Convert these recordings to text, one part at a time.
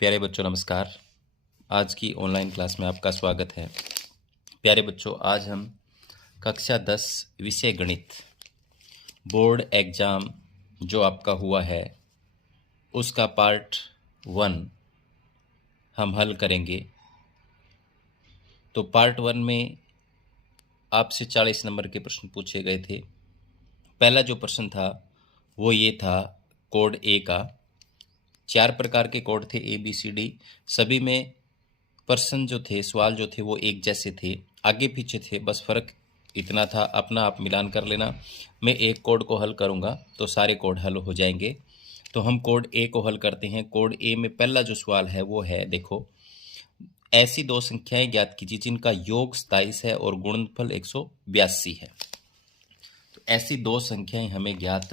प्यारे बच्चों नमस्कार। आज की ऑनलाइन क्लास में आपका स्वागत है। प्यारे बच्चों, आज हम कक्षा 10 विषय गणित बोर्ड एग्ज़ाम जो आपका हुआ है उसका पार्ट 1 हम हल करेंगे। तो पार्ट 1 में आपसे 40 नंबर के प्रश्न पूछे गए थे। पहला जो प्रश्न था वो ये था कोड ए का। 4 प्रकार के कोड थे ABCD। सभी में प्रश्न जो थे, सवाल जो थे वो एक जैसे थे, आगे पीछे थे, बस फ़र्क इतना था। अपना आप मिलान कर लेना। मैं एक कोड को हल करूँगा तो सारे कोड हल हो जाएंगे। तो हम कोड ए को हल करते हैं। कोड ए में पहला जो सवाल है वो है, देखो, ऐसी दो संख्याएं ज्ञात कीजिए जिनका योग 27 है और गुणनफल 182 है। तो ऐसी दो संख्याएं हमें ज्ञात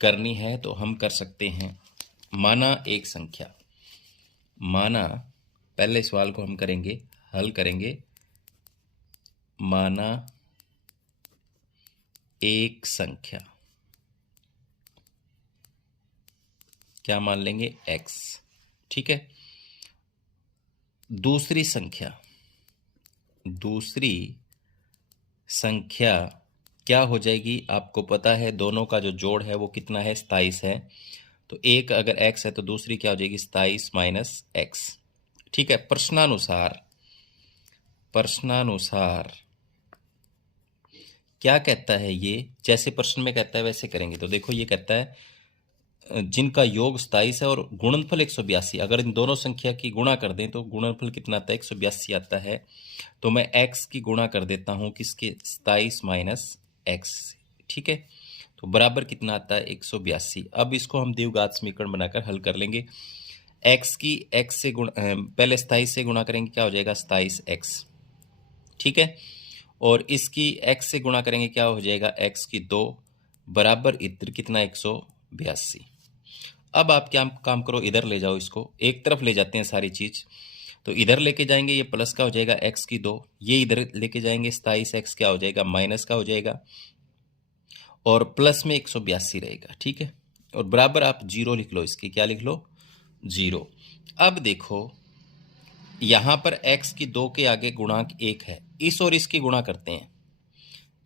करनी है। तो हम कर सकते हैं, माना एक संख्या, माना पहले सवाल को हम करेंगे, हल करेंगे। माना एक संख्या, क्या मान लेंगे? x। ठीक है। दूसरी संख्या क्या हो जाएगी? आपको पता है दोनों का जो जोड़ है वो कितना है? 27 है। तो एक अगर x है तो दूसरी क्या हो जाएगी? 27 माइनस x। ठीक है। प्रश्नानुसार क्या कहता है ये? जैसे प्रश्न में कहता है वैसे करेंगे। तो देखो, ये कहता है जिनका योग 27 है और गुणनफल 182। अगर इन दोनों संख्या की गुणा कर दें तो गुणनफल कितना आता है? 182 आता है। तो मैं x की गुणा कर देता हूँ किसके? 27 माइनस x। ठीक है। तो बराबर कितना आता है? 182। अब इसको हम द्विघात समीकरण बनाकर हल कर लेंगे। x की x से पहले 27 से गुणा करेंगे, क्या हो जाएगा? 27x। ठीक है। और इसकी x से गुणा करेंगे, क्या हो जाएगा? x की 2 बराबर इधर कितना? 182। अब आप क्या काम करो, इधर ले जाओ, इसको एक तरफ ले जाते हैं सारी चीज। तो इधर लेके जाएंगे, ये प्लस का हो जाएगा x की 2। ये इधर लेके जाएंगे, 27x क्या हो जाएगा? माइनस का हो जाएगा। और प्लस में 182 रहेगा। ठीक है। और बराबर आप 0 लिख लो, इसकी क्या लिख लो? 0। अब देखो, यहां पर x की 2 के आगे गुणांक 1 है, इस और इसकी गुणा करते हैं।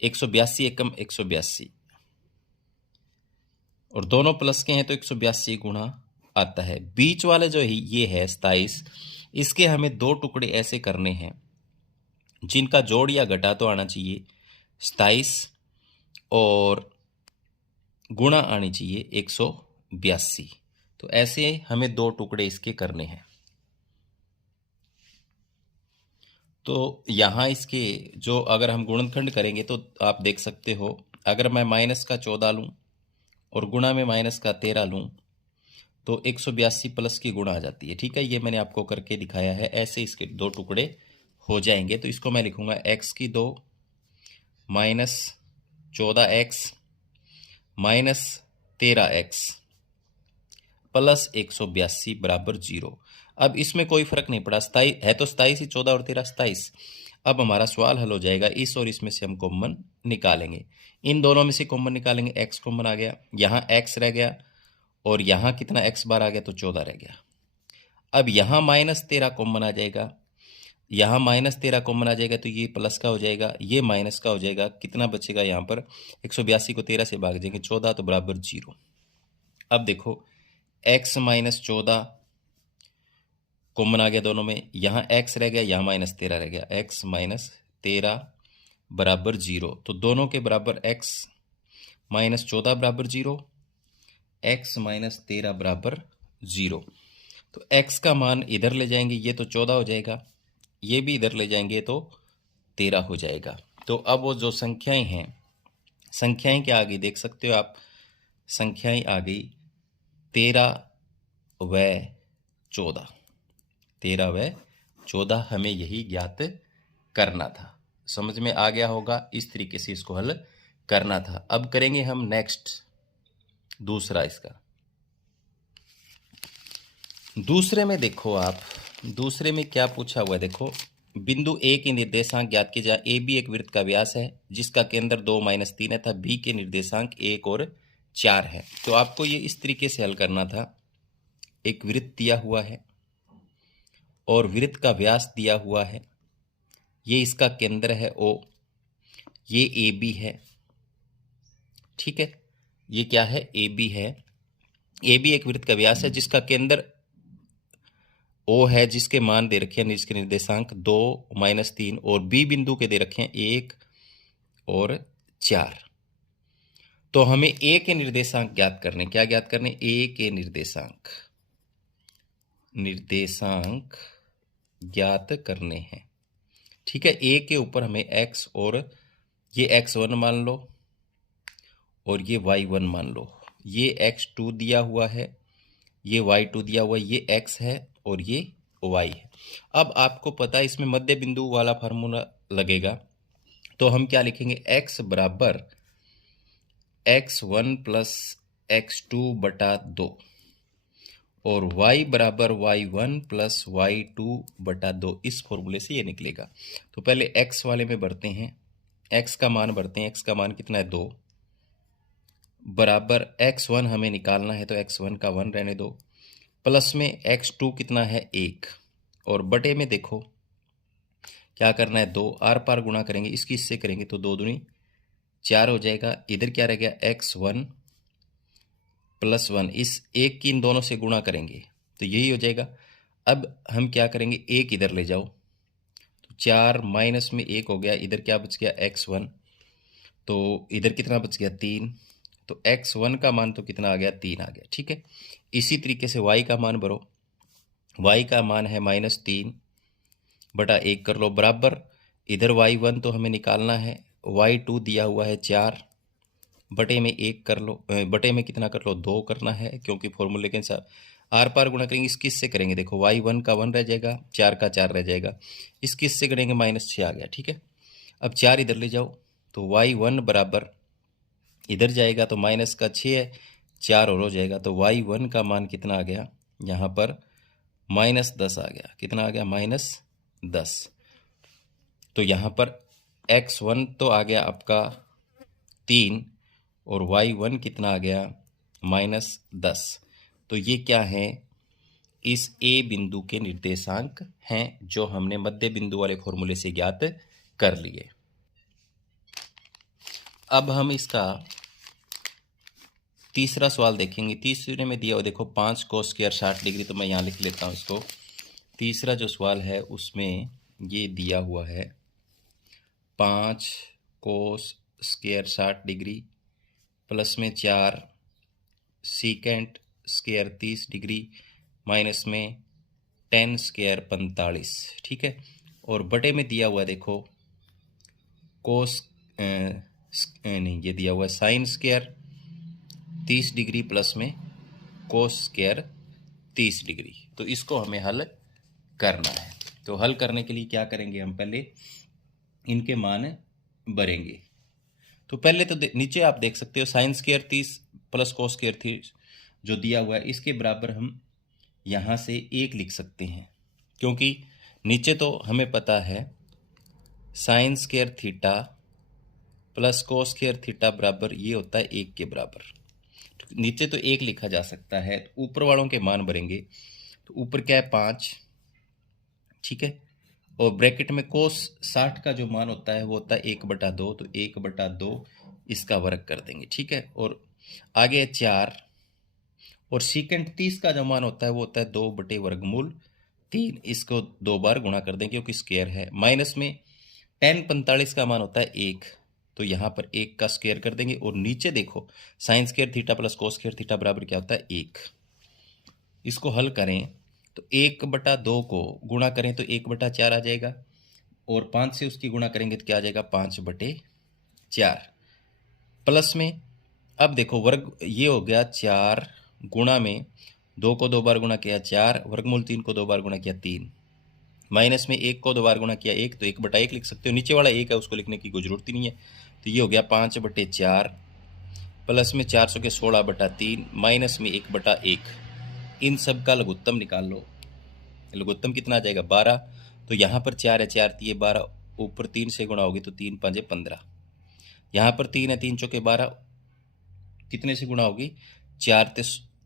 182 एकम 182, और दोनों प्लस के हैं तो 182 गुणा आता है। बीच वाले जो ये है 27, इसके हमें दो टुकड़े ऐसे करने हैं जिनका जोड़ या घटा तो आना चाहिए 27 और गुणा आनी चाहिए 182। तो ऐसे हमें दो टुकड़े इसके करने हैं। तो यहां इसके जो अगर हम गुणनखंड करेंगे तो आप देख सकते हो, अगर मैं माइनस का 14 लूं और गुणा में माइनस का 13 लूं तो 182 प्लस की गुणा आ जाती है। ठीक है। ये मैंने आपको करके दिखाया है। ऐसे इसके दो टुकड़े हो जाएंगे। तो इसको मैं लिखूंगा x की 2 minus 14x minus 13x plus 182 बराबर 0। अब इसमें कोई फर्क नहीं पड़ा, 27 है तो 27 ही, 14 और 13 27। अब हमारा सवाल हल हो जाएगा। इस और इसमें से हम कॉमन निकालेंगे। इन दोनों में से कॉमन निकालेंगे, x कॉमन आ गया, यहाँ x रह गया और यहाँ कितना x बार आ गया? तो 14 रह गया। अब यहाँ माइनस 13 कॉमन आ जाएगा, यहाँ माइनस 13 कॉमन आ जाएगा तो ये प्लस का हो जाएगा, ये माइनस का हो जाएगा। कितना बचेगा यहाँ पर? 182 को 13 से भाग देंगे, 14 तो बराबर 0। अब देखो, x माइनस 14 कॉमन आ गया दोनों में, यहाँ x रह गया, यहाँ माइनस 13 रह गया, x माइनस 13 बराबर 0। तो दोनों के बराबर x माइनस 14 बराबर 0, x माइनस 13 बराबर 0। तो x का मान इधर ले जाएंगे, ये तो 14 हो जाएगा, ये भी इधर ले जाएंगे तो 13 हो जाएगा। तो अब वो जो संख्याएं हैं, संख्याएं क्या आ गई? देख सकते हो आप, संख्याएं आ गई 13 व 14। 13 व 14 हमें यही ज्ञात करना था। समझ में आ गया होगा? इस तरीके से इसको हल करना था। अब करेंगे हम नेक्स्ट, दूसरा इसका। दूसरे में देखो आप, दूसरे में क्या पूछा हुआ है? देखो, बिंदु ए के निर्देशांक ज्ञात किए जाए। ए बी एक वृत्त का व्यास है जिसका केंद्र 2 माइनस 3 है तथा बी के निर्देशांक 1 और 4 है। तो आपको ये इस तरीके से हल करना था। एक वृत्त दिया हुआ है, और वृत्त का व्यास दिया हुआ है, ये इसका केंद्र है O, ये AB है, ठीक है। ये क्या है? AB है। AB एक वृत्त का व्यास है जिसका केंद्र O है, जिसके मान दे रखे हैं इसके निर्देशांक 2, -3 और B बिंदु के दे रखे हैं 1 और 4। तो हमें A के निर्देशांक ज्ञात करने, क्या ज्ञात करने? A के निर्देशांक ज्ञात करने हैं, ठीक है। A के ऊपर हमें x और ये x1 मान लो और ये y1 मान लो, ये x2 दिया हुआ है, ये y2 दिया हुआ है, ये x है और ये y है। अब आपको पता है इसमें मध्य बिंदु वाला फार्मूला लगेगा, तो हम क्या लिखेंगे? x बराबर x1 प्लस x2 बटा 2 और y बराबर y1 प्लस y2 बटा 2। इस फॉर्मूले से ये निकलेगा। तो पहले x वाले में भरते हैं, x का मान भरते हैं। x का मान कितना है? 2 बराबर x1 हमें निकालना है, तो x1 का 1 रहने दो, प्लस में x2 कितना है? 1 और बटे में देखो क्या करना है? 2 आर पार गुणा करेंगे, इसकी इससे करेंगे तो 2 दूनी 4 हो जाएगा। इधर क्या रह गया? x1 प्लस 1, इस एक की इन दोनों से गुणा करेंगे तो यही हो जाएगा। अब हम क्या करेंगे? 1 इधर ले जाओ, तो 4 माइनस में 1 हो गया, इधर क्या बच गया? x1, तो इधर कितना बच गया? 3, तो x1 का मान तो कितना आ गया? 3 आ गया, ठीक है। इसी तरीके से y का मान भरो, y का मान है -3 बटा 1 कर लो, बराबर इधर y1 तो हमें निकालना है, y2 दिया हुआ है 4 बटे में 1 कर लो, बटे में कितना कर लो? 2 करना है, क्योंकि फॉर्मूले के अनुसार आर पार गुणा करेंगे, इस किस से करेंगे? देखो y1 का 1 रह जाएगा, 4 का 4 रह जाएगा, इस किस से करेंगे? -6 आ गया, ठीक है। अब 4 इधर ले जाओ, तो y1 बराबर इधर जाएगा तो माइनस का 6 है, 4 और हो जाएगा, तो y1 का मान कितना आ गया? यहाँ पर -10 आ गया। कितना आ गया? -10। तो यहाँ पर x1 तो आ गया आपका 3 और y1 कितना आ गया? -10। तो ये क्या है? इस A बिंदु के निर्देशांक हैं जो हमने मध्य बिंदु वाले फॉर्मूले से ज्ञात कर लिए। अब हम इसका तीसरा सवाल देखेंगे। तीसरे में दिया हुआ देखो 5 cos स्क्वायर 60 डिग्री, तो मैं यहाँ लिख लेता हूँ इसको। तीसरा जो सवाल है उसमें ये दिया हुआ है 5 cos स्क्वायर 60 डिग्री प्लस में 4 सीकेंट स्क्वायर 30 डिग्री माइनस में 10 स्क्वायर 45, ठीक है। और बटे में दिया हुआ देखो कोस नहीं, ये दिया हुआ है साइन स्क्वायर 30 डिग्री प्लस में कोस स्क्वायर 30 डिग्री। तो इसको हमें हल करना है। तो हल करने के लिए क्या करेंगे? हम पहले इनके मान भरेंगे। तो पहले तो नीचे आप देख सकते हो sine square 30 plus cos square 30 जो दिया हुआ है, इसके बराबर हम यहाँ से 1 लिख सकते हैं, क्योंकि नीचे तो हमें पता है sine square theta plus cos square theta बराबर ये होता है 1 के बराबर। तो नीचे तो 1 लिखा जा सकता है, तो ऊपर वालों के मान भरेंगे। तो ऊपर क्या है? 5, ठीक है। और ब्रैकेट में कोस 60 का जो मान होता है वो होता है 1/2, तो 1/2 इसका वर्ग कर देंगे, ठीक है। और आगे 4 और सीकेंट 30 का जो मान होता है वो होता है 2/√3, इसको 2 बार गुणा कर देंगे क्योंकि स्क्वायर है। माइनस में tan 45 का मान होता है 1, तो यहाँ पर 1 का स्क्वायर कर देंगे। और नीचे देखो sine square theta plus cos square theta बराबर क्या होता है? 1। इसको हल करें तो 1/2 को गुणा करें तो 1/4 आ जाएगा, और 5 से उसकी गुणा करेंगे तो क्या आ जाएगा? 5/4 प्लस में अब देखो वर्ग ये हो गया 4 गुणा में 2 को 2 बार गुणा किया 4, वर्गमूल 3 को 2 बार गुणा किया 3, माइनस में 1 को 2 बार गुणा किया 1, तो 1/1 लिख सकते हो। नीचे वाला 1 है उसको लिखने की कोई जरूरत ही नहीं है। तो ये हो गया 5/4 प्लस में 400 के 16/3 माइनस में 1/1। इन सब का लघुत्तम निकाल लो। लघुत्तम कितना आ जाएगा? 12। तो यहाँ पर 4 है, 4 3 12, ऊपर 3 से गुणा होगी तो 3 5 15। यहाँ पर 3 है, 3 चौके 12, कितने से गुणा होगी? 4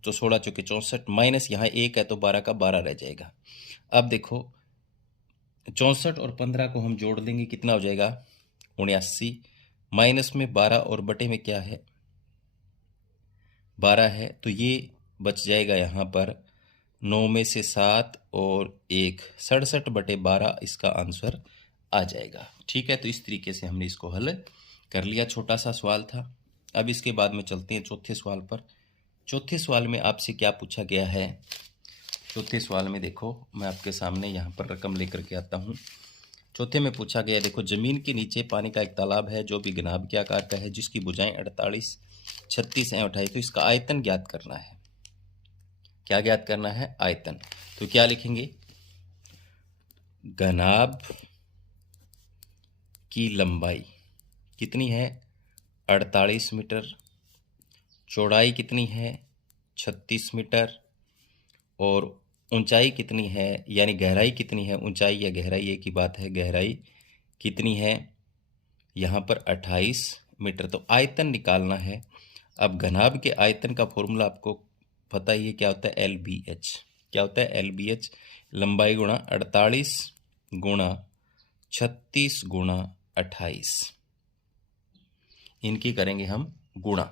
तो 16 चौके 64, माइनस यहाँ 1 है तो 12 का 12 रह जाएगा। अब देखो 64 और 15 को हम जोड़ देंगे, कितना हो जाएगा 79, माइनस में 12 और बटे में क्या है 12 है, तो ये बच जाएगा यहाँ पर 9 में से 7 और 1, 67 बटे 12 इसका आंसर आ जाएगा। ठीक है, तो इस तरीके से हमने इसको हल कर लिया, छोटा सा सवाल था। अब इसके बाद में चलते हैं चौथे सवाल पर। चौथे सवाल में आपसे क्या पूछा गया है? चौथे सवाल में देखो, मैं आपके सामने यहाँ पर रकम लेकर के आता हूँ। चौथे में पूछा गया, देखो जमीन के नीचे पानी का एक तालाब है जो भी घनाभ के आकार का है, जिसकी भुजाएं 48, 36 एवं 28, तो इसका आयतन ज्ञात करना है। क्या ज्ञात करना है? आयतन। तो क्या लिखेंगे? घनाभ की लंबाई कितनी है 48 मीटर, चौड़ाई कितनी है 36 मीटर, और ऊंचाई कितनी है, यानी गहराई कितनी है, ऊंचाई या गहराई एक ही बात है, गहराई कितनी है यहाँ पर 28 मीटर। तो आयतन निकालना है। अब घनाभ के आयतन का फॉर्मूला आपको पता ही है, क्या होता है? LBH। क्या होता है? LBH, लंबाई गुणा 48 गुणा 36 गुणा 28, इनकी करेंगे हम गुणा।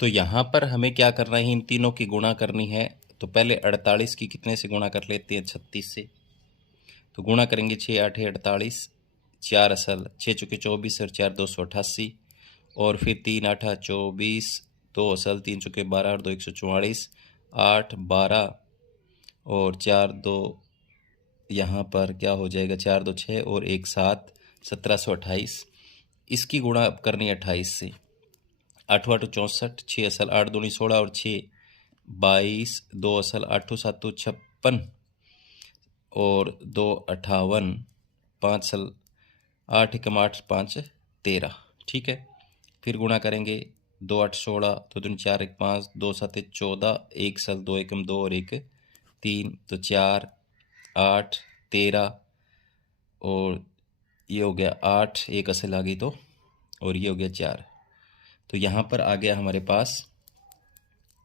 तो यहाँ पर हमें क्या करना है? इन तीनों की गुणा करनी है। तो पहले 48 की कितने से गुणा कर लेते हैं? 36 से। तो गुणा करेंगे 6 8 48, 4 असल 6 चुके 24 और 4 288, और फिर 3 8 24, 2 असल 3 चुके 12 और 2 144, 8 12 और 4 2, यहाँ पर क्या हो जाएगा 4 2 6 और 1 7, 1728। इसकी गुणा करनी है 28 से। 8 8 64, 6 असल 8 दूनी 16 और 6 22, 2 असल 8 7 56 और 2 58, 5 सल 8 एकम 8 5 13। ठीक है, फिर गुणा करेंगे 2 8 16, 2 दूनी 4 1 5, 2 7 14, 1 सल 2 एकम 2 और 1 3, तो 4 8 13, और ये हो गया 8, एक असल आ गई तो, और ये हो गया 4। तो यहाँ पर आ गया हमारे पास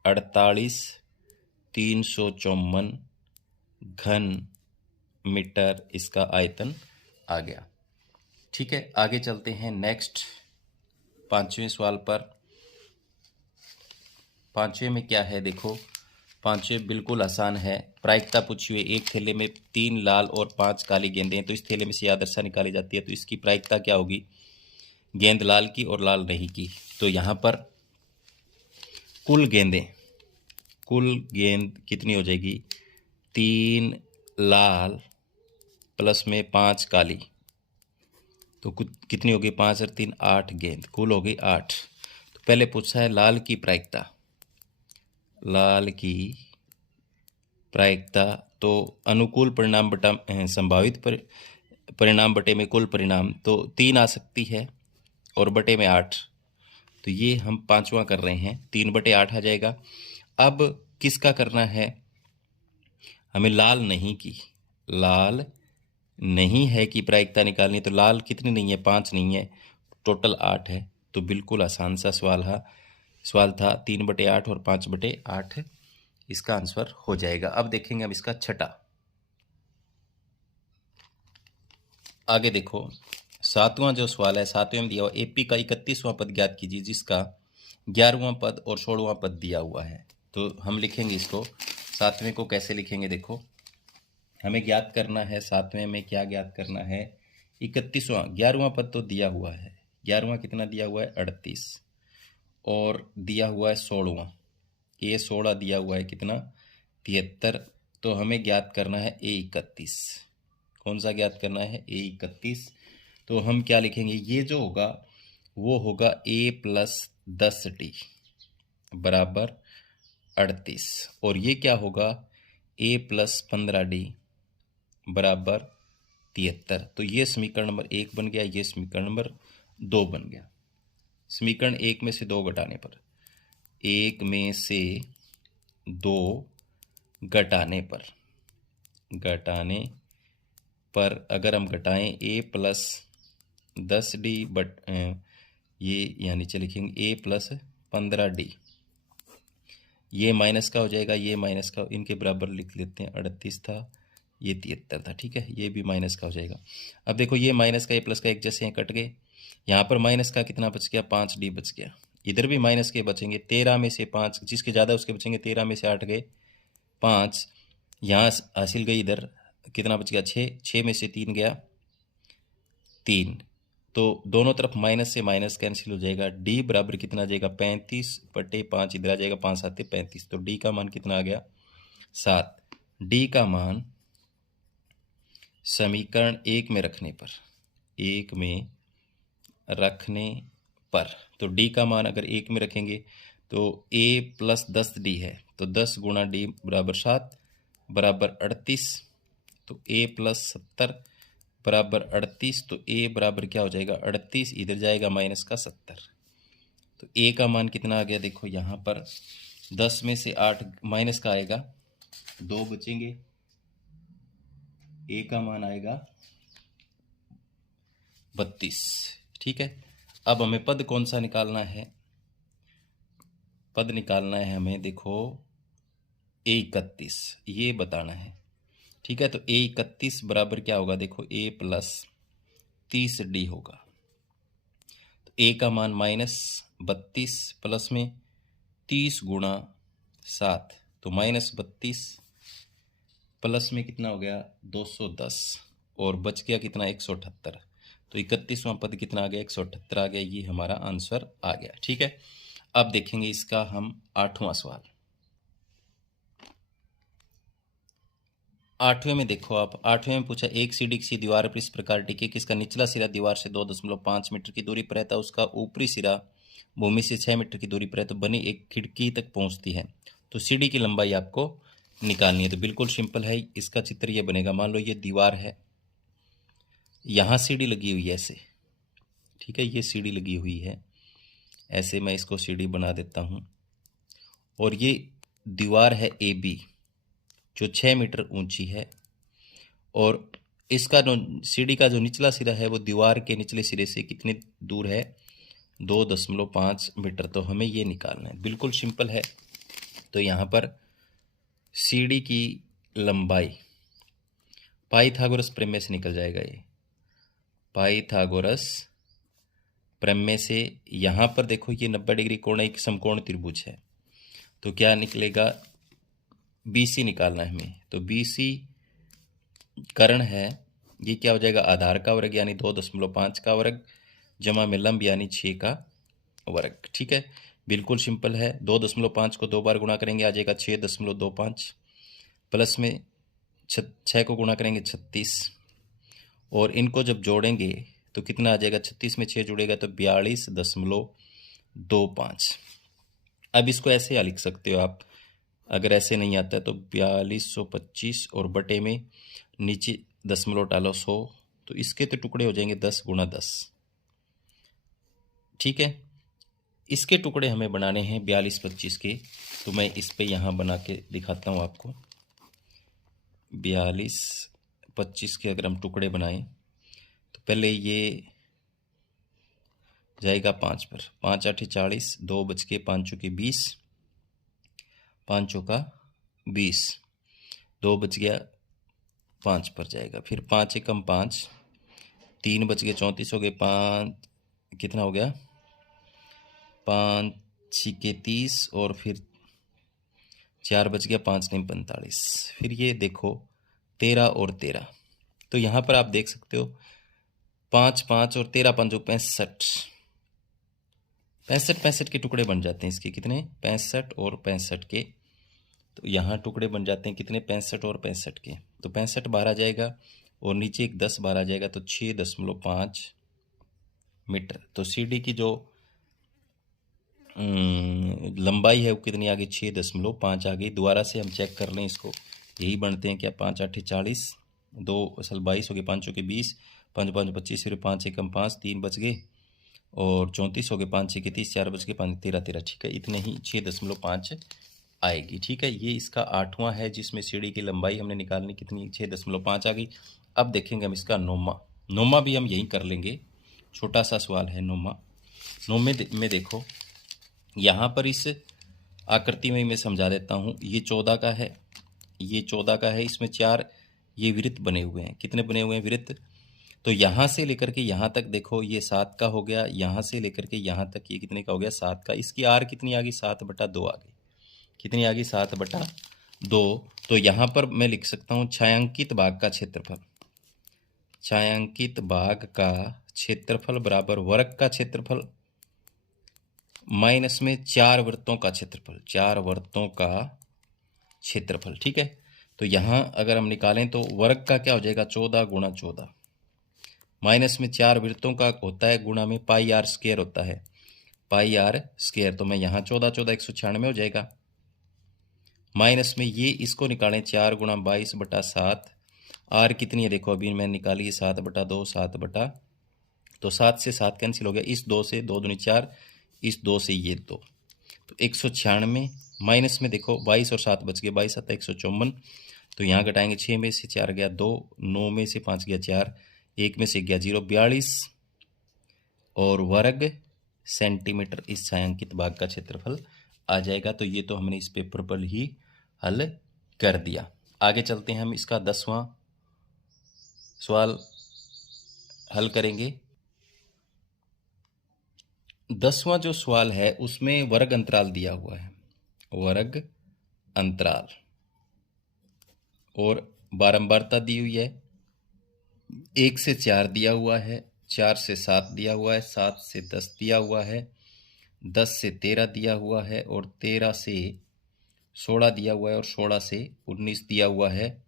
48 354 घन मीटर इसका आयतन आ गया। ठीक है, आगे चलते हैं नेक्स्ट 5वें सवाल पर। 5वें में क्या है? देखो 5वें बिल्कुल आसान है। प्रायिकता पूछी हुई, एक थैले में 3 लाल और 5 काली गेंदें हैं, तो इस थैले में से आदर्शा निकाली जाती है, तो इसकी प्रायिकता क्या होगी? गेंद लाल की और लाल नहीं की। तो यहाँ पर कुल गेंद कितनी हो जाएगी? 3 लाल प्लस में 5 काली, तो कितनी होगी? 5 और 3 8 गेंद, कुल हो गई 8। तो पहले पूछा है लाल की प्रायिकता। लाल की प्रायिकता तो अनुकूल परिणाम बटा संभावित परिणाम बटे में कुल परिणाम, तो 3 आ सकती है और बटे में 8। तो ये हम 5वां कर रहे हैं, 3 बटे 8 आ जाएगा। अब किसका करना है? हमें लाल नहीं की, लाल नहीं है कि प्रायिकता निकालनी। तो लाल कितनी नहीं है? 5 नहीं है, टोटल 8 है। तो बिल्कुल आसान सा सवाल था। 3 बटे 8 और 5 बटे 8 इसका आंसर हो जाएगा। अब देखेंगे अब इसका छठा। आगे देखो 7वां जो सवाल है, 7वें में दिया हुआ AP का 31वां पद ज्ञात कीजिए, जिसका 11वां पद और 16वां पद दिया हुआ है। तो हम लिखेंगे इसको, 7वें को कैसे लिखेंगे? देखो हमें ज्ञात करना है 7वें में, क्या ज्ञात करना है? 31वां, 11वां पद तो दिया हुआ है, 11वां कितना दिया हुआ है? 38, और दिया हुआ है 16वां, ये 16 दिया हुआ है कितना? 73। तो हमें ज्ञात करना है A31। कौन सा ज्ञात करना है? A31। तो हम क्या लिखेंगे? ये जो होगा वो होगा A + 10D बराबर 38, और ये क्या होगा? A + 15D बराबर 73। तो ये समीकरण नंबर 1 बन गया, ये समीकरण नंबर 2 बन गया। समीकरण 1 में से 2 घटाने पर, 1 में से 2 घटाने पर अगर हम घटाएं A + 10D ये यहाँ नीचे लिखेंगे A + 15D, ये माइनस का हो जाएगा, ये माइनस का, इनके बराबर लिख लेते हैं। 38 था, ये 73 था, ठीक है, ये भी माइनस का हो जाएगा। अब देखो ये माइनस का, ये प्लस का एक जैसे हैं कट गए। यहाँ पर माइनस का कितना बच गया, 5d बच गया। इधर भी माइनस के बचेंगे, 13 में से 5, जिसके ज़्यादा उसके बचेंगे। 13 में से 8 गए 5, यहाँ हासिल गई, इधर कितना बच गया 6, 6 में से 3 गया 3, तो दोनों तरफ माइनस से माइनस कैंसिल हो जाएगा। डी बराबर कितना आ जाएगा, 35/5, इधर आ जाएगा 5 7 35, तो डी का मान कितना आ गया 7। डी का मान समीकरण 1 में रखने पर, 1 में रखने पर, तो डी का मान अगर 1 में रखेंगे तो a + 10d है, तो 10 गुणा d बराबर 7 बराबर 38, तो a + 70 बराबर 38, तो a बराबर क्या हो जाएगा 38, इधर जाएगा माइनस का 70, तो a का मान कितना आ गया, देखो यहाँ पर 10 में से 8 माइनस का आएगा, 2 बचेंगे, a का मान आएगा 32, ठीक है। अब हमें पद कौन सा निकालना है, पद निकालना है हमें, देखो a31 ये बताना है, ठीक है। तो a31 बराबर क्या होगा, देखो a + 30d होगा, तो a का मान -32 प्लस में 30 गुणा 7, तो -32 प्लस में कितना हो गया 210, और बच गया कितना 178, तो 31वां पद कितना आ गया 178 आ गया, ये हमारा आंसर आ गया, ठीक है। अब देखेंगे इसका हम 8वां सवाल। 8वें में देखो आप, 8वें में पूछा एक सीढ़ी किसी दीवार पर इस प्रकार टिके कि इसका निचला सिरा दीवार से 2.5 मीटर की दूरी पर रहता है, उसका ऊपरी सिरा भूमि से 6 मीटर की दूरी पर है, तो बनी एक खिड़की तक पहुंचती है, तो सीढ़ी की लंबाई आपको निकालनी है। तो बिल्कुल सिंपल है, इसका चित्र ये बनेगा, मान लो ये दीवार है, यहाँ सीढ़ी लगी हुई है ऐसे, ठीक है, ये सीढ़ी लगी हुई है ऐसे, मैं इसको सीढ़ी बना देता हूँ, और ये दीवार है AB जो 6 मीटर ऊंची है, और इसका जो सीढ़ी का जो निचला सिरा है वो दीवार के निचले सिरे से कितनी दूर है, 2.5 मीटर, तो हमें ये निकालना है, बिल्कुल सिंपल है। तो यहाँ पर सीढ़ी की लंबाई पाइथागोरस प्रमेय से निकल जाएगा, ये पाइथागोरस प्रमेय से, यहाँ पर देखो ये 90 डिग्री कोण एक समकोण त्रिभुज है, तो क्या निकलेगा, BC निकालना है हमें, तो BC कर्ण है, ये क्या हो जाएगा आधार का वर्ग यानी 2.5 का वर्ग जमा में लंब यानी 6 का वर्ग, ठीक है, बिल्कुल सिंपल है। 2.5 को 2 बार गुणा करेंगे आ जाएगा 6.25, प्लस में 6 को गुणा करेंगे 36, और इनको जब जोड़ेंगे तो कितना आ जाएगा, 36 में 6 जुड़ेगा तो 42.25। अब इसको ऐसे या लिख सकते हो आप, अगर ऐसे नहीं आता है तो 4225 और बटे में नीचे दशमलव डालो 100, तो इसके तो टुकड़े हो जाएंगे 10 × 10, ठीक है। इसके टुकड़े हमें बनाने हैं 4225 के, तो मैं इस पे यहाँ बना के दिखाता हूँ आपको। 4225 के अगर हम टुकड़े बनाएं तो पहले ये जाएगा 5 पर, 5 8 40, 2 बच के 5 चौके 20, 5 चौका 20, 2 बच गया 5 पर जाएगा, फिर 5 एकम 5, 3 बच गए 34 हो गए, 5 कितना हो गया 5 छिके 30, और फिर 4 बच गया, 5 नहीं 45, फिर ये देखो 13 और 13, तो यहाँ पर आप देख सकते हो 5 5 और 13 5 65 के टुकड़े बन जाते हैं इसके, कितने 65 और 65 के, तो यहाँ टुकड़े बन जाते हैं कितने 65 और 65 के, तो 65 बाहर आ जाएगा और नीचे एक 10 बाहर आ जाएगा, तो 6.5 मीटर। तो सीढ़ी की जो लंबाई है वो कितनी आ गई 6.5 आ गई। दोबारा से हम चेक कर लें इसको, यही बनते हैं क्या 5 8 40, 2 असल 22 हो गए, 5 चौके 20, 5 5 25, फिर 5 एकम 5, 3 बच गए और 34 हो गए, 5 6 30, 4 बच गए 5 13 13, ठीक है, इतने ही 6.5 आएगी, ठीक है। ये इसका 8वां है जिसमें सीढ़ी की लंबाई हमने निकालनी कितनी 6.5 आ गई। अब देखेंगे हम इसका 9वां भी हम यहीं कर लेंगे, छोटा सा सवाल है 9वां में देखो यहाँ पर इस आकृति में ही मैं समझा देता हूँ। ये 14 का है, ये 14 का है, इसमें 4 ये वृत्त बने हुए हैं। कितने बने हुए हैं वृत्त? तो यहाँ से लेकर के यहाँ तक देखो ये 7 का हो गया, यहाँ से लेकर के यहाँ तक ये कितने का हो गया? 7 का। इसकी आर कितनी आ गई? 7/2 आ गई। कितनी आ गई? 7/2। तो यहाँ पर मैं लिख सकता हूँ छायांकित भाग का क्षेत्रफल। छायांकित भाग का क्षेत्रफल बराबर वर्ग का क्षेत्रफल माइनस में 4 वृत्तों का क्षेत्रफल। 4 वृत्तों का क्षेत्रफल, ठीक है। तो यहाँ अगर हम निकालें तो वर्ग का क्या हो जाएगा? 14 गुणा 14, माइनस में 4 वृत्तों का होता है, गुणा में पाई आर स्क्वायर होता है, पाई आर स्क्वायर। तो मैं यहाँ 14 14 196 हो जाएगा। माइनस में ये इसको निकालें 4 गुणा 22/7। आर कितनी है देखो, अभी मैं निकाली 7/2, 7 तो 7 से 7 कैंसिल हो गया, इस 2 से 2 दूनी 4, इस 2 से ये 2, तो 196। माइनस में देखो 22 और 7 बच गए, 22 7 154। तो यहाँ घटाएंगे 6 में से 4 गया 2, 9 में से 5 गया 4, 1 में से गया 0, 42 और वर्ग सेंटीमीटर इस छायांकित भाग का क्षेत्रफल आ जाएगा। तो ये तो हमने इस पेपर पर ही हल कर दिया। आगे चलते हैं, हम इसका 10वां सवाल हल करेंगे। 10वां जो सवाल है उसमें वर्ग अंतराल दिया हुआ है, वर्ग अंतराल, और बारंबारता दी हुई है। 1 से 4 दिया हुआ है, 4 से 7 दिया हुआ है, 7 से 10 दिया हुआ है, 10 से 13 दिया हुआ है, और 13 से 16 दिया हुआ है, और 16 से 19 दिया हुआ है।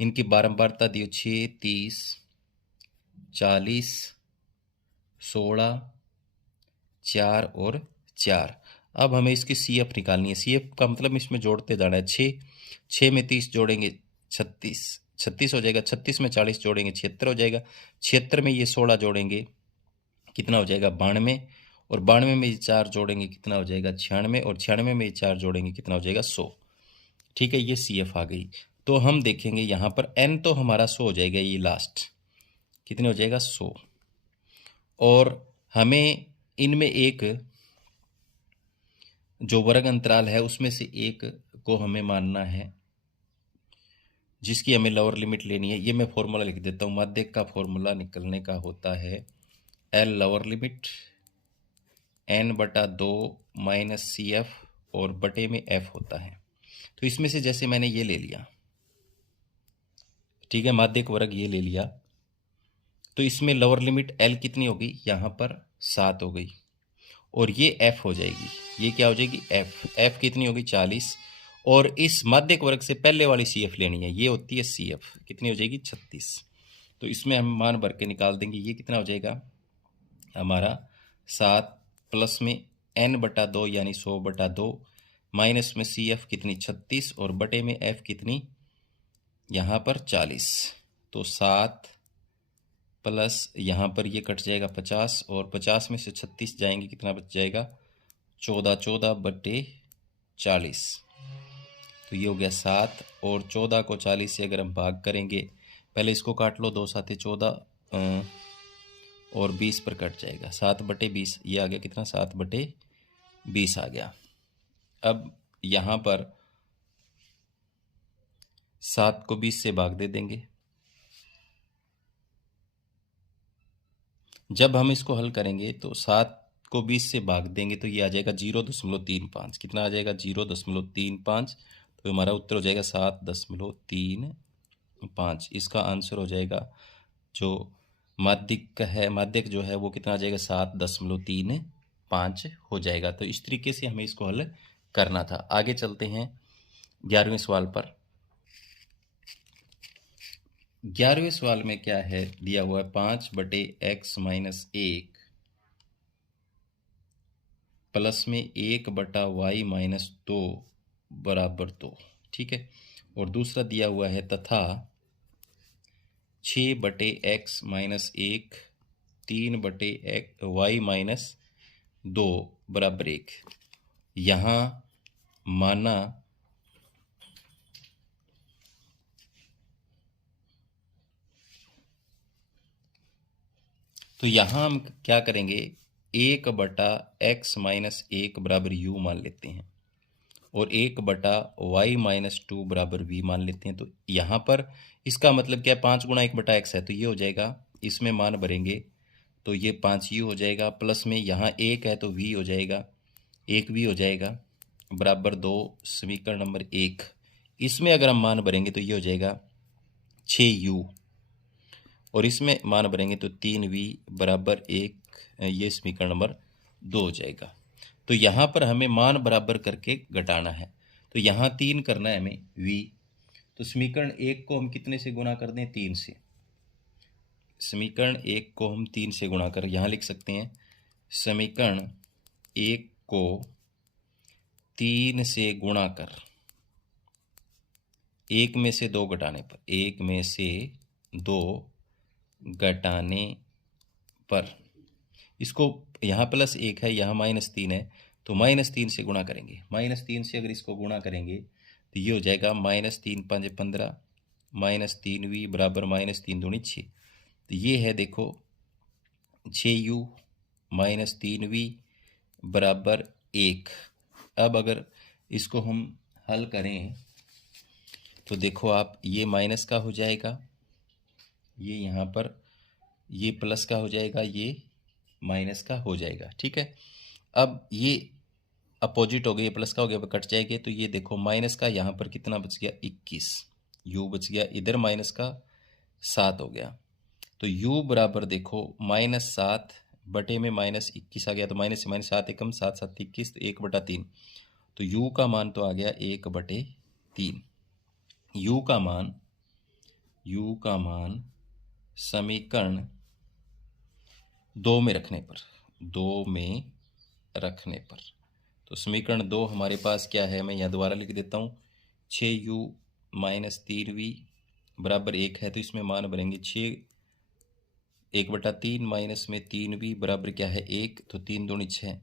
इनकी बारंबारता दी 6, 30, 40, 16, 4 और 4। अब हमें इसकी CF निकालनी है। CF का मतलब इसमें जोड़ते जाना है। 6 में 30 जोड़ेंगे 36, 36 हो जाएगा। 36 में 40 जोड़ेंगे 76 हो जाएगा। 76 में ये 16 जोड़ेंगे कितना हो जाएगा? 92, और 92 में ये 4 जोड़ेंगे कितना हो जाएगा? 96, और 96 में ये 4 जोड़ेंगे कितना हो जाएगा? 100। ठीक है, ये CF आ गई। तो हम देखेंगे यहाँ पर N तो हमारा 100 हो जाएगा, ये लास्ट कितने हो जाएगा? 100। और हमें इनमें एक जो वर्ग अंतराल है उसमें से एक को हमें मानना है जिसकी हमें लोअर लिमिट लेनी है। ये मैं फॉर्मूला लिख देता हूँ। माध्यक का फॉर्मूला निकलने का होता है L lower limit N/2 minus CF, और बटे में F होता है। तो इसमें से जैसे मैंने ये ले लिया, ठीक है, माध्यक वर्ग ये ले लिया, तो इसमें लोअर लिमिट L कितनी होगी? यहाँ पर 7 हो गई, और ये F हो जाएगी। ये क्या हो जाएगी? F कितनी होगी? 40। और इस माध्यक वर्ग से पहले वाली CF लेनी है, ये होती है CF, कितनी हो जाएगी? 36। तो इसमें हम मान भर के निकाल देंगे। ये कितना हो जाएगा हमारा? 7 प्लस में N/2 यानी 100/2, माइनस में CF कितनी? 36, और बटे में F कितनी? यहाँ पर 40। तो 7 प्लस यहाँ पर ये कट जाएगा 50, और 50 में से 36 जाएंगे कितना बच जाएगा? 14, 14/40। तो ये हो गया 7, और 14 को 40 से अगर हम भाग करेंगे, पहले इसको काट लो, 2 7 14 और 20 पर कट जाएगा, 7/20। ये आ गया कितना? 7/20 आ गया। अब यहाँ पर 7 को 20 से भाग दे देंगे। जब हम इसको हल करेंगे तो 7 को 20 से भाग देंगे तो ये आ जाएगा 0.35। कितना आ जाएगा? 0.35। तो हमारा उत्तर हो जाएगा 7.35। इसका आंसर हो जाएगा जो माध्यक है, माध्यक जो है वो कितना आ जाएगा? 7.35 हो जाएगा। तो इस तरीके से हमें इसको हल करना था। आगे चलते हैं 11वें सवाल पर। 11वें सवाल में क्या है दिया हुआ है? 5/x - 1 प्लस में 1/y - 2 बराबर 2, ठीक है। और दूसरा दिया हुआ है तथा 6/x - 1 3/y - 2 बराबर 1। यहाँ माना तो यहाँ हम क्या करेंगे? 1/x - 1 बराबर u मान लेते हैं, और 1/y-2 बराबर v मान लेते हैं। तो यहाँ पर इसका मतलब क्या है, 5 गुणा 1/x है, तो ये हो जाएगा, इसमें मान भरेंगे तो ये 5u हो जाएगा, प्लस में यहाँ 1 है तो v हो जाएगा, 1v हो जाएगा, बराबर 2। समीकरण नंबर 1, इसमें अगर हम मान भरेंगे तो ये हो जाएगा 6u, और इसमें मान भरेंगे तो 3v बराबर 1, ये समीकरण नंबर 2 हो जाएगा। तो यहाँ पर हमें मान बराबर करके घटाना है, तो यहाँ 3 करना है हमें v, तो समीकरण 1 को हम कितने से गुणा कर दें, 3 से। समीकरण 1 को हम 3 से गुणा कर यहाँ लिख सकते हैं, समीकरण 1 को 3 से गुणा कर, 1 में से 2 घटाने पर, 1 में से 2 घटाने पर, इसको यहाँ +1 है, यहाँ -3 है, तो -3 से गुणा करेंगे। -3 से अगर इसको गुणा करेंगे तो ये हो जाएगा -3 5 15, -3v बराबर -3 दूनी 6। तो ये है देखो 6u -3v बराबर 1। अब अगर इसको हम हल करें तो देखो आप, ये माइनस का हो जाएगा, ये यहाँ पर ये प्लस का हो जाएगा, ये माइनस का हो जाएगा, ठीक है। अब ये अपोजिट हो गया, ये प्लस का हो गया, कट जाएंगे, तो ये देखो माइनस का यहाँ पर कितना बच गया, 21 u बच गया, इधर माइनस का 7 हो गया। तो u बराबर देखो -7 बटे में -21 आ गया, तो माइनस से -7 एकम 7 7 21, तो 1/3। तो u का मान तो आ गया 1/3। u का मान समीकरण 2 में रखने पर, 2 में रखने पर, तो समीकरण 2 हमारे पास क्या है, मैं यहाँ दोबारा लिख देता हूँ, 6u -3v बराबर 1 है, तो इसमें मान भरेंगे 6 1/3 माइनस में 3v बराबर क्या है 1, तो 3 दूनी 6,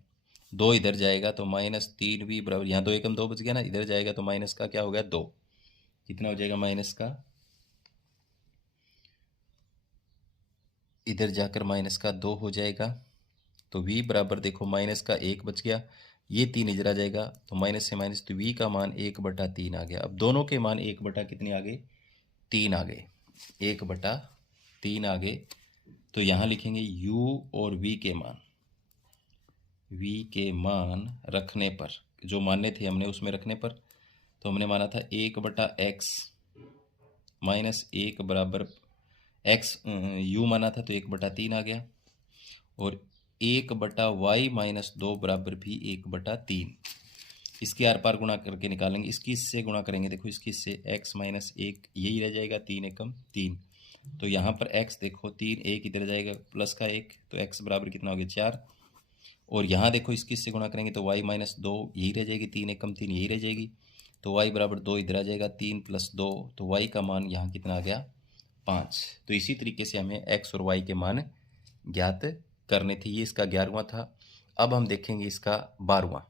2 इधर जाएगा तो -3v बराबर, यहाँ 2 एकम 2 बच गया ना, इधर जाएगा तो माइनस का क्या हो गया 2, कितना हो जाएगा माइनस का, इधर जाकर माइनस का 2 हो जाएगा। तो v बराबर देखो माइनस का 1 बच गया, ये 3 इधर आ जाएगा, तो माइनस से माइनस, तो v का मान 1/3 आ गया। अब दोनों के मान 1 बटा कितने आ गए, 3 आ गए, 1/3 आ गए। तो यहाँ लिखेंगे u और v के मान रखने पर, जो माने थे हमने उसमें रखने पर, तो हमने माना था 1/x -1 बराबर x, u माना था तो 1/3 आ गया, और 1/y-2 बराबर भी 1/3। इसके आर पार गुणा करके निकालेंगे, इसकी इससे गुणा करेंगे, देखो इसकी इससे x -1 यही रह जाएगा, 3 एकम 3, तो यहाँ पर x देखो 3 1 इधर जाएगा, प्लस का 1, तो x बराबर कितना हो गया 4, और यहाँ देखो इसकी इससे गुणा करेंगे तो y -2 यही रह जाएगी, 3 एकम 3 यही रह जाएगी, तो y बराबर 2 इधर आ जाएगा, 3 + 2, तो y का मान यहाँ कितना आ गया 5। तो इसी तरीके से हमें x और y के मान ज्ञात करने थे। ये इसका 11वां था। अब हम देखेंगे इसका 12वां।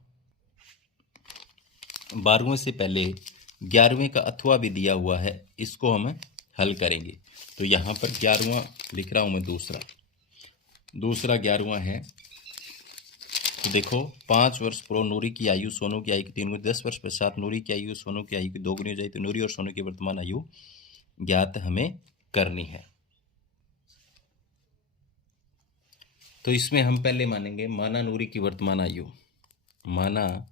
12वें से पहले 11वें का अथवा भी दिया हुआ है, इसको हम हल करेंगे। तो यहाँ पर 11वां लिख रहा हूँ मैं, दूसरा 11वां है। तो देखो 5 वर्ष पूर्व नूरी की आयु सोनू की आयु की 3 गुनी, 10 वर्ष पश्चात नूरी की आयु सोनू की आयु की 2 गुनी हो जाए, तो नूरी और सोनू की वर्तमान आयु ज्ञात हमें करनी है। तो इसमें हम पहले मानेंगे, माना नूरी की वर्तमान आयु, माना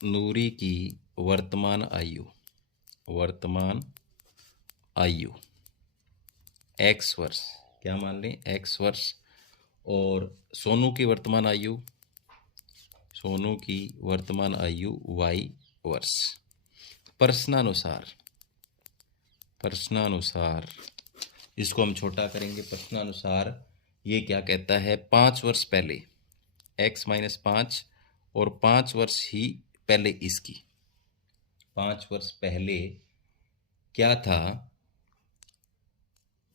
नूरी की वर्तमान आयु x वर्ष, क्या मान लें x वर्ष, और सोनू की वर्तमान आयु y वर्ष। प्रश्नानुसार इसको हम छोटा करेंगे। प्रश्नानुसार ये क्या कहता है, 5 वर्ष पहले x -5 और 5 वर्ष ही पहले इसकी, 5 वर्ष पहले क्या था,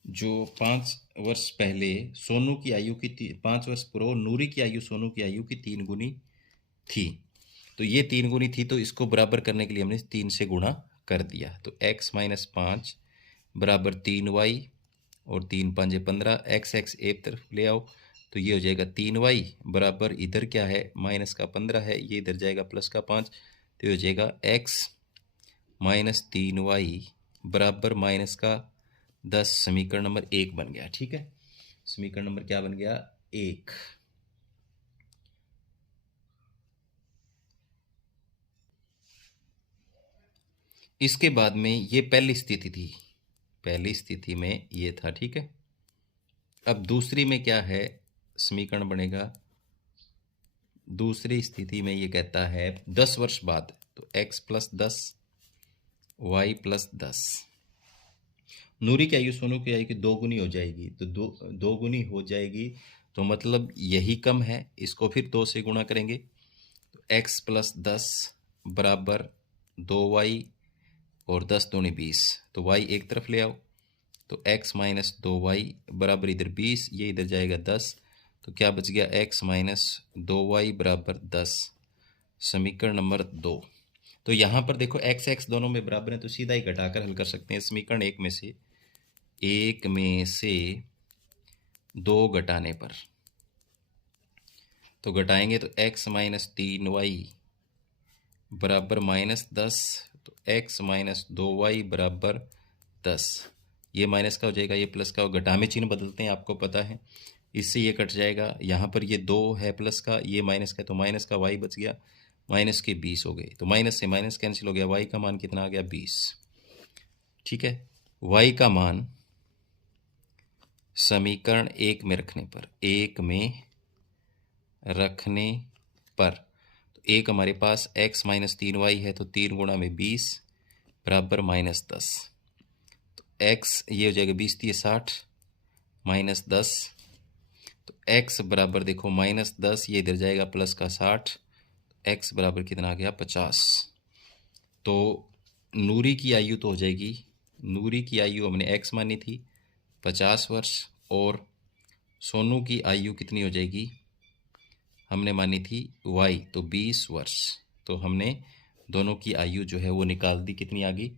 जो 5 वर्ष पहले सोनू की आयु की 5 वर्ष पूर्व नूरी की आयु सोनू की आयु की 3 गुनी थी, तो ये 3 गुनी थी, तो इसको बराबर करने के लिए हमने 3 से गुणा कर दिया। तो x -5 बराबर 3y और 3 5 15, x एक तरफ ले आओ, तो ये हो जाएगा 3y बराबर, इधर क्या है माइनस का 15 है, ये इधर जाएगा प्लस का 5, तो ये हो जाएगा x माइनस 3y बराबर माइनस का 10। समीकरण नंबर 1 बन गया। ठीक है, समीकरण नंबर क्या बन गया? 1। इसके बाद में ये पहली स्थिति थी, पहली स्थिति में ये था। ठीक है, अब दूसरी में क्या है समीकरण बनेगा? दूसरी स्थिति में ये कहता है 10 वर्ष बाद, तो x प्लस 10 y प्लस 10। नूरी की आयु सोनू की आयु की 2 गुनी हो जाएगी, तो 2 गुनी हो जाएगी, तो मतलब यही कम है, इसको फिर 2 से गुणा करेंगे, तो x प्लस 10 बराबर 2y और 10 दूनी 20, तो y एक तरफ ले आओ, तो x माइनस 2y बराबर इधर 20, ये इधर जाएगा 10, तो क्या बच गया? x माइनस 2y बराबर 10। समीकरण नंबर 2। तो यहाँ पर देखो x दोनों में बराबर है, तो सीधा ही घटाकर हल कर सकते हैं। समीकरण 1 में से 2 घटाने पर, तो घटाएंगे तो x माइनस 3y बराबर माइनस 10, तो x माइनस 2y बराबर 10। ये माइनस का हो जाएगा, ये प्लस का, घटा में चिन्ह बदलते हैं, आपको पता है, इससे ये कट जाएगा। यहाँ पर ये 2 है प्लस का, ये माइनस का, तो माइनस का y बच गया, माइनस के 20 हो गए, तो माइनस से माइनस कैंसिल हो गया, y का मान कितना आ गया? 20। ठीक है, y का मान समीकरण 1 में रखने पर, 1 में रखने पर, तो 1 हमारे पास x माइनस 3y है, तो 3 गुणा में 20 बराबर माइनस 10, तो x ये हो जाएगा 20 3 60 माइनस 10, तो x बराबर देखो माइनस 10, ये इधर जाएगा प्लस का 60, x बराबर कितना आ गया? 50। तो नूरी की आयु तो हो जाएगी, नूरी की आयु हमने x मानी थी 50 वर्ष, और सोनू की आयु कितनी हो जाएगी? हमने मानी थी y, तो 20 वर्ष। तो हमने दोनों की आयु जो है वो निकाल दी, कितनी आ गई?